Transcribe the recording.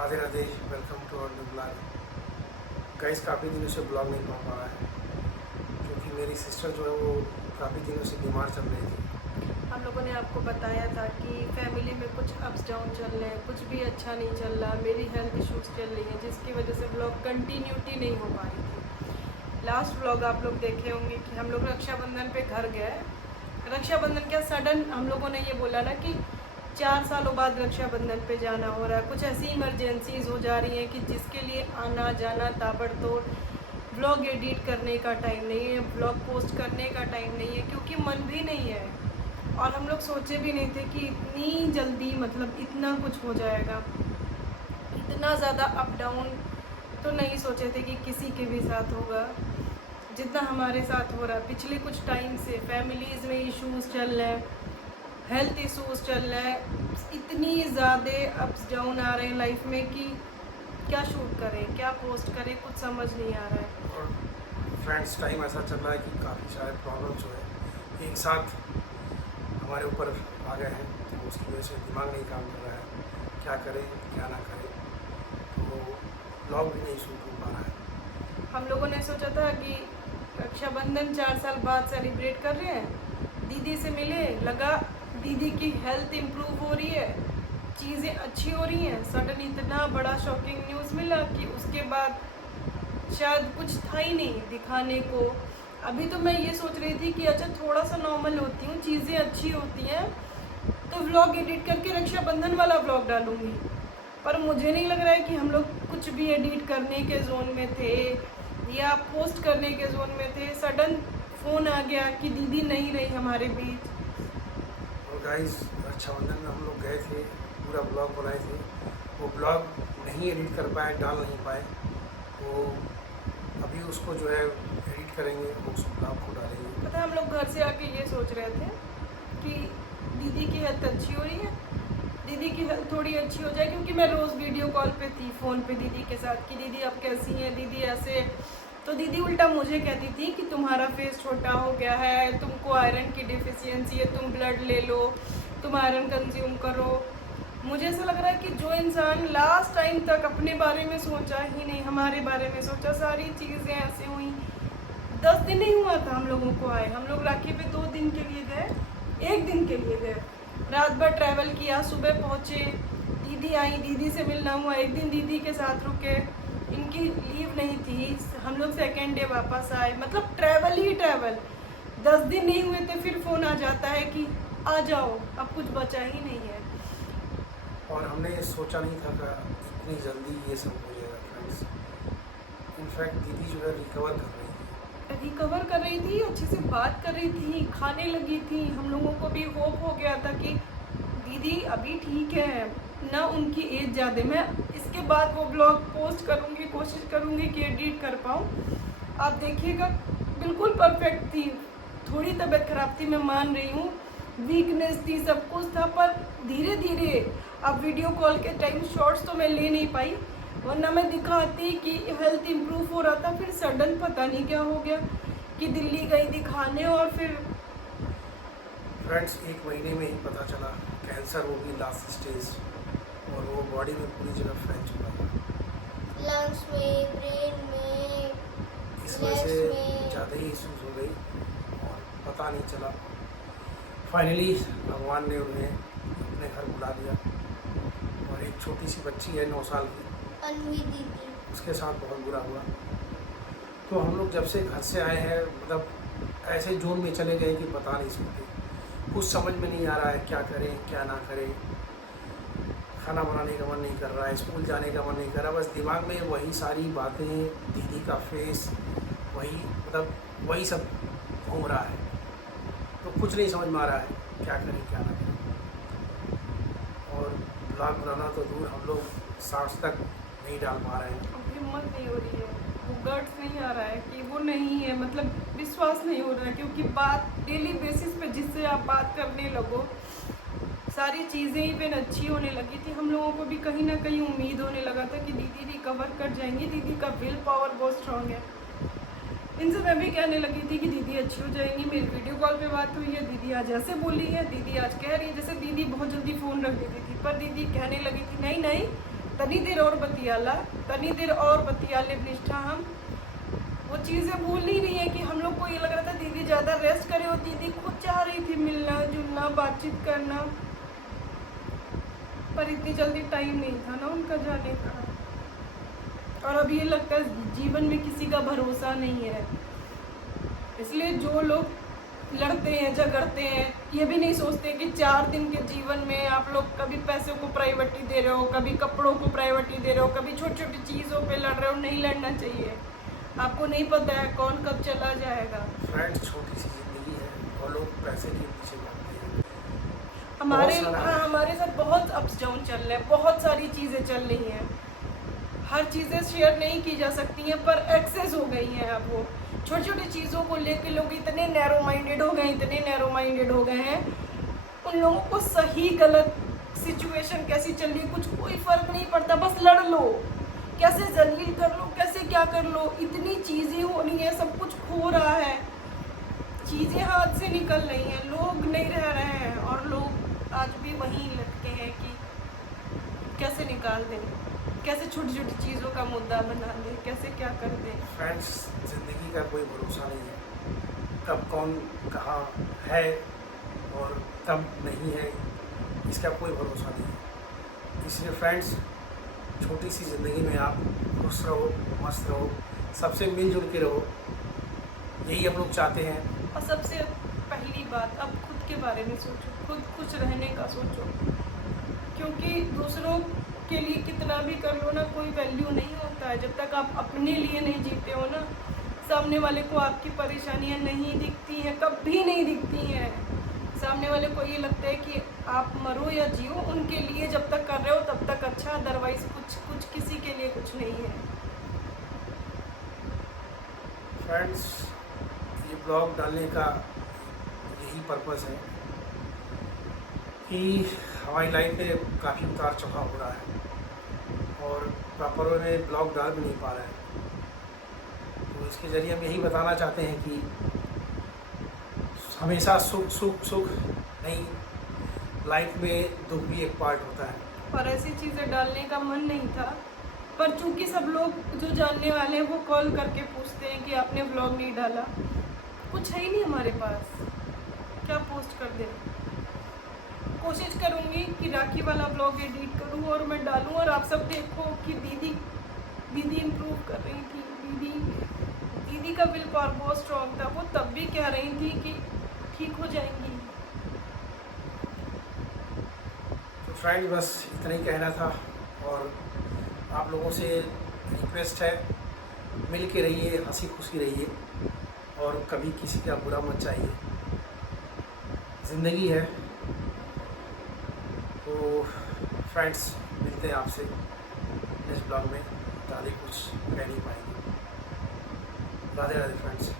Radhe Radhe, welcome to our new blog. Guys काफ़ी दिनों से ब्लॉग नहीं बन पा रहा है क्योंकि मेरी सिस्टर जो है वो काफ़ी दिनों से बीमार चल रही थी। हम लोगों ने आपको बताया था कि फैमिली में कुछ अप्स डाउन चल रहे हैं, कुछ भी अच्छा नहीं चल रहा, मेरी हेल्थ इश्यूज चल रही हैं जिसकी वजह से ब्लॉग कंटिन्यूटी नहीं हो पा रही थी। लास्ट ब्लॉग आप लोग देखे होंगे कि हम लोग रक्षाबंधन पे घर गए। रक्षाबंधन क्या सडन हम लोगों ने ये बोला ना कि 4 सालों बाद रक्षाबंधन पे जाना हो रहा है, कुछ ऐसी इमरजेंसीज हो जा रही हैं कि जिसके लिए आना जाना ताबड़तोड़। ब्लॉग एडिट करने का टाइम नहीं है, ब्लॉग पोस्ट करने का टाइम नहीं है क्योंकि मन भी नहीं है। और हम लोग सोचे भी नहीं थे कि इतनी जल्दी मतलब इतना कुछ हो जाएगा, इतना ज़्यादा अप डाउन तो नहीं सोचे थे कि किसी के भी साथ होगा जितना हमारे साथ हो रहा है। पिछले कुछ टाइम से फैमिलीज़ में इश्यूज चल रहे हैं, हेल्थ इश्यूज चल रहे हैं, इतनी ज़्यादा अप्स डाउन आ रहे हैं लाइफ में कि क्या शूट करें, क्या पोस्ट करें, कुछ समझ नहीं आ रहा है। और फ्रेंड्स टाइम ऐसा चल रहा है कि काफ़ी सारे प्रॉब्लम्स जो है एक साथ हमारे ऊपर आ गए हैं, तो उसकी वजह से दिमाग नहीं काम कर रहा है, क्या करें क्या ना करें, तो ब्लॉग भी नहीं शूट हो पा रहा है। हम लोगों ने सोचा था कि रक्षाबंधन 4 साल बाद सेलिब्रेट कर रहे हैं, दीदी से मिले, लगा दीदी की हेल्थ इम्प्रूव हो रही है, चीज़ें अच्छी हो रही हैं। सडन इतना बड़ा शॉकिंग न्यूज़ मिला कि उसके बाद शायद कुछ था ही नहीं दिखाने को। अभी तो मैं ये सोच रही थी कि अच्छा थोड़ा सा नॉर्मल होती हूँ, चीज़ें अच्छी होती हैं तो व्लॉग एडिट करके रक्षाबंधन वाला व्लॉग डालूँगी, पर मुझे नहीं लग रहा है कि हम लोग कुछ भी एडिट करने के जोन में थे या पोस्ट करने के जोन में थे। सडन फ़ोन आ गया कि दीदी नहीं रही हमारे बीच। और गाइस रक्षाबंधन में हम लोग गए थे, पूरा ब्लॉग बनाए थे, वो ब्लॉग नहीं एडिट कर पाए, डाल नहीं पाए, तो अभी उसको जो है एडिट करेंगे, उस ब्लॉग को डालेंगे। पता है हम लोग घर से आके ये सोच रहे थे कि दीदी की हेल्थ अच्छी हो रही है, दीदी की हेल्थ थोड़ी अच्छी हो जाए, क्योंकि मैं रोज़ वीडियो कॉल पे थी फ़ोन पे दीदी के साथ कि दीदी अब कैसी हैं, दीदी ऐसे। तो दीदी उल्टा मुझे कहती थी कि तुम्हारा फेस छोटा हो गया है, तुमको आयरन की डिफिशियंसी है, तुम ब्लड ले लो, तुम आयरन कंज्यूम करो। मुझे ऐसा लग रहा है कि जो इंसान लास्ट टाइम तक अपने बारे में सोचा ही नहीं, हमारे बारे में सोचा, सारी चीज़ें ऐसे हुई। 10 दिन नहीं हुआ था हम लोगों को आए, हम लोग राखी पे 2 दिन के लिए गए, 1 दिन के लिए गए, रात भर ट्रैवल किया, सुबह पहुँचे, दीदी आई, दीदी से मिलना हुआ, 1 दिन दीदी के साथ रुके, इनकी लीव नहीं थी, हम लोग सेकेंड डे वापस आए, मतलब ट्रैवल ही ट्रैवल। 10 दिन नहीं हुए थे फिर फ़ोन आ जाता है कि आ जाओ, अब कुछ बचा ही नहीं है। और हमने सोचा नहीं था कि इतनी जल्दी ये सब हो जाएगा फ्रेंड्स। इनफैक्ट दीदी जो है रिकवर कर रही थी, अच्छे से बात कर रही थी, खाने लगी थी। हम लोगों को भी होप हो गया था कि दीदी अभी ठीक है ना, उनकी एज ज़्यादा। मैं इसके बाद वो ब्लॉग पोस्ट करूँगी, कोशिश करूँगी कि एडिट कर पाऊँ। आप देखिएगा बिल्कुल परफेक्ट थी, थोड़ी तबीयत खराब थी, मैं मान रही हूँ, वीकनेस थी, सब कुछ था, पर धीरे धीरे अब वीडियो कॉल के टाइम शॉर्ट्स तो मैं ले नहीं पाई, वरना मैं दिखाती कि हेल्थ इम्प्रूव हो रहा था। फिर सडन पता नहीं क्या हो गया कि दिल्ली गई दिखाने, और फिर फ्रेंड्स 1 महीने में ही पता चला कैंसर वो भी लास्ट स्टेज, और वो बॉडी में पूरी जगह फैल चुका था, लंग्स में, ब्रेन में, इस वजह से ज़्यादा ही इश्यूज हो गई और पता नहीं चला। फाइनली भगवान ने उन्हें अपने घर बुला लिया, और एक छोटी सी बच्ची है 9 साल की, अनवी दीदी। उसके साथ बहुत बुरा हुआ। तो हम लोग जब से घर से आए हैं, मतलब ऐसे जोन में चले गए कि बता नहीं सकते, कुछ समझ में नहीं आ रहा है क्या करें क्या ना करें। खाना बनाने का मन नहीं कर रहा है, स्कूल जाने का मन नहीं कर रहा, बस दिमाग में वही सारी बातें, दीदी का फेस, वही मतलब वही सब घूम रहा है, तो कुछ नहीं समझ में आ रहा है क्या करें क्या ना करें। और ब्लॉग बनाना तो दूर, हम लोग शॉर्ट्स तक नहीं डाल पा रहे हैं। अब हिम्मत नहीं हो रही है, वो गट्स नहीं आ रहा है कि वो नहीं है, मतलब विश्वास नहीं हो रहा है, क्योंकि बात डेली बेसिस पे जिससे आप बात करने लगो, सारी चीज़ें इवन अच्छी होने लगी थी। हम लोगों को भी कहीं ना कहीं उम्मीद होने लगा था कि दीदी रिकवर कर जाएंगी, दीदी का विल पावर बहुत स्ट्रांग है। इनसे मैं भी कहने लगी थी कि दीदी अच्छी हो जाएंगी। मेरी वीडियो कॉल पे बात हुई है, दीदी आज ऐसे बोली है, दीदी आज कह रही है, जैसे दीदी बहुत जल्दी फ़ोन रख देती थी, पर दीदी कहने लगी थी नहीं नहीं तनी देर और बतियाला, तनी देर और बतियाले निष्ठा हम वो चीज़ें भूल ही नहीं है कि हम लोग को ये लग रहा था दीदी ज़्यादा रेस्ट करे और दीदी खुद चाह रही थी मिलना जुलना बातचीत करना, पर इतनी जल्दी टाइम नहीं था ना उनका जाने का। और अब ये लगता है जीवन में किसी का भरोसा नहीं है, इसलिए जो लोग लड़ते हैं झगड़ते हैं ये भी नहीं सोचते कि 4 दिन के जीवन में आप लोग कभी पैसों को प्रायोरिटी दे रहे हो, कभी कपड़ों को प्रायोरिटी दे रहे हो, कभी छोटी छोटी चीज़ों पे लड़ रहे हो। नहीं लड़ना चाहिए, आपको नहीं पता है कौन कब चला जाएगा। फ्रेंड्स, छोटी सी जिंदगी है और लोग पैसे के पीछे भागते हैं। हमारे साथ बहुत अप्स डाउन चल रहे हैं, बहुत सारी चीज़ें चल रही हैं, हर चीज़ें शेयर नहीं की जा सकती हैं, पर एक्सेस हो गई हैं। अब वो छोटी छोटी चीज़ों को लेकर लोग इतने नैरो माइंडेड हो गए हैं, उन लोगों को सही गलत सिचुएशन कैसी चल रही है कुछ कोई फ़र्क नहीं पड़ता, बस लड़ लो, कैसे जलील कर लो, कैसे क्या कर लो, इतनी चीज़ें हो रही हैं, सब कुछ खो रहा है, चीज़ें हाथ से निकल रही हैं, लोग नहीं रह रहे हैं और लोग आज भी वहीं लटके हैं कि कैसे निकाल दें, कैसे छोटी छोटी चीज़ों का मुद्दा बना दें, कैसे क्या कर दें। फ्रेंड्स, ज़िंदगी का कोई भरोसा नहीं है, कब कौन कहाँ है और कब नहीं है, इसका कोई भरोसा नहीं है। इसलिए फ्रेंड्स, छोटी सी ज़िंदगी में आप खुश रहो, मस्त रहो, सबसे मिलजुल के रहो, यही हम लोग चाहते हैं। और सबसे पहली बात, अब खुद के बारे में सोचो, खुद खुश रहने का सोचो, क्योंकि दूसरों के लिए कितना भी कर लो ना, कोई वैल्यू नहीं होता है जब तक आप अपने लिए नहीं जीते हो ना। सामने वाले को आपकी परेशानियां नहीं दिखती हैं, कभी नहीं दिखती हैं। सामने वाले को ये लगता है कि आप मरो या जियो, उनके लिए जब तक कर रहे हो तब तक अच्छा, अदरवाइज कुछ किसी के लिए कुछ नहीं है। फ्रेंड्स, ये ब्लॉग डालने का यही पर्पस है कि हमारी लाइफ में काफ़ी उतार चढ़ाव हो रहा है और प्रॉपर वे में ब्लॉग डाल भी नहीं पा रहा है, तो इसके ज़रिए हम यही बताना चाहते हैं कि हमेशा सुख सुख सुख नहीं, लाइफ में दुख भी एक पार्ट होता है। और ऐसी चीज़ें डालने का मन नहीं था, पर चूंकि सब लोग जो जानने वाले हैं वो कॉल करके पूछते हैं कि आपने व्लॉग नहीं डाला, कुछ है ही नहीं हमारे पास, क्या पोस्ट कर दें। कोशिश करूँगी कि राखी वाला ब्लॉग एडिट करूँ और मैं डालूँ और आप सब देखो कि दीदी इम्प्रूव कर रही थी, दीदी का विल पावर बहुत स्ट्रॉन्ग था, वो तब भी कह रही थी कि ठीक हो जाएंगी। तो फ्रेंड्स, बस इतना ही कहना था और आप लोगों से रिक्वेस्ट है, मिल के रहिए, हंसी खुशी रहिए और कभी किसी का बुरा मत चाहिए, ज़िंदगी है। तो फ्रेंड्स, मिलते हैं आपसे नेक्स्ट ब्लॉग में, ज़्यादा कुछ कह नहीं पाएंगे। राधे राधे फ्रेंड्स।